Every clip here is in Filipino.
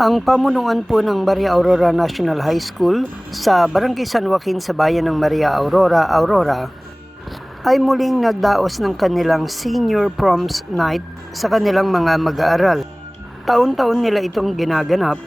Ang pamunuan po ng Maria Aurora National High School sa Barangay San Joaquin sa bayan ng Maria Aurora ay muling nagdaos ng kanilang Senior Proms Night sa kanilang mga mag-aaral. Taon-taon nila itong ginaganap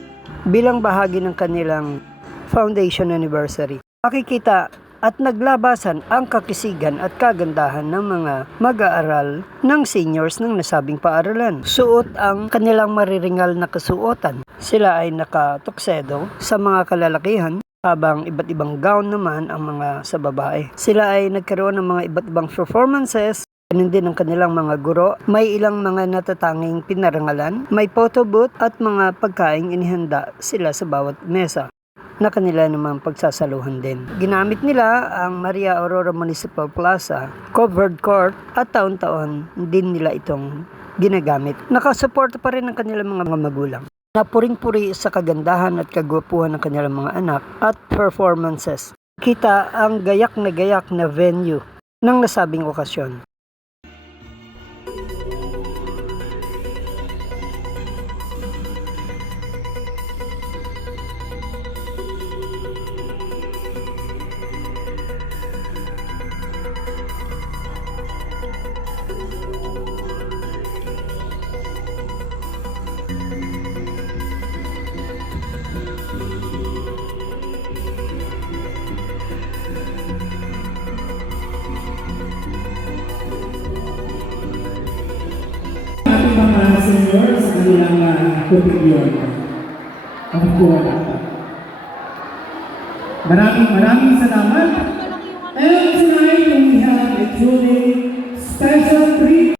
bilang bahagi ng kanilang foundation anniversary. Makikita at naglabasan ang kakisigan at kagandahan ng mga mag-aaral ng seniors ng nasabing paaralan. Suot ang kanilang mariringal na kasuotan. Sila ay nakatuksedo sa mga kalalakihan, habang iba't ibang gown naman ang mga sa babae. Sila ay nagkaroon ng mga iba't ibang performances. Ganun din ang kanilang mga guro. May ilang mga natatanging pinarangalan, may photo booth at mga pagkaing inihanda sila sa bawat mesa na kanila namang pagsasaluhan din. Ginamit nila ang Maria Aurora Municipal Plaza, covered court at taon-taon din nila itong ginagamit. Nakasuporta pa rin ang kanilang mga magulang na puring-puri sa kagandahan at kagwapuhan ng kanilang mga anak at performances. Kita ang gayak na venue ng nasabing okasyon. Mga senior sa kanilang opinion. Ang kuha natin. Maraming salamat. And tonight we have a truly special treat.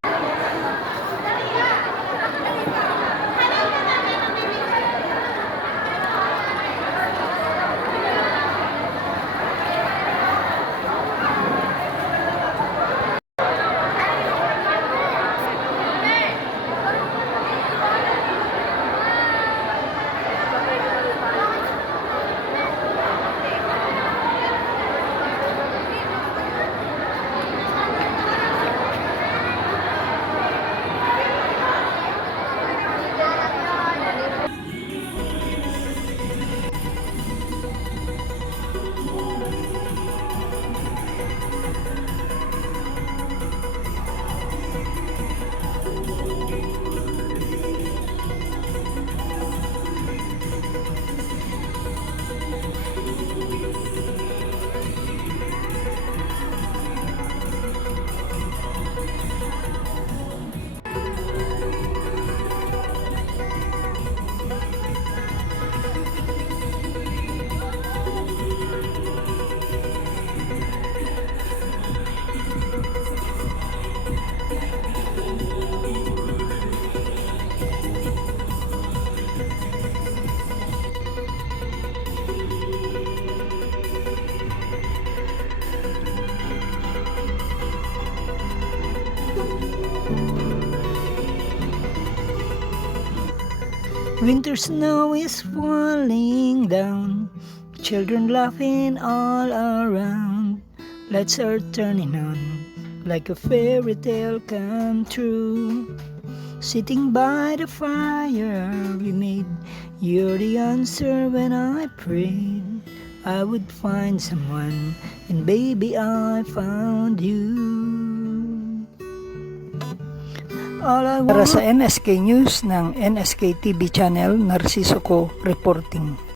Winter snow is falling down, children laughing all around. Lights are turning on, like a fairy tale come true. Sitting by the fire we made, you're the answer when I prayed I would find someone, and baby I found you. Para sa NSK News ng NSK TV Channel, Narciso Co reporting.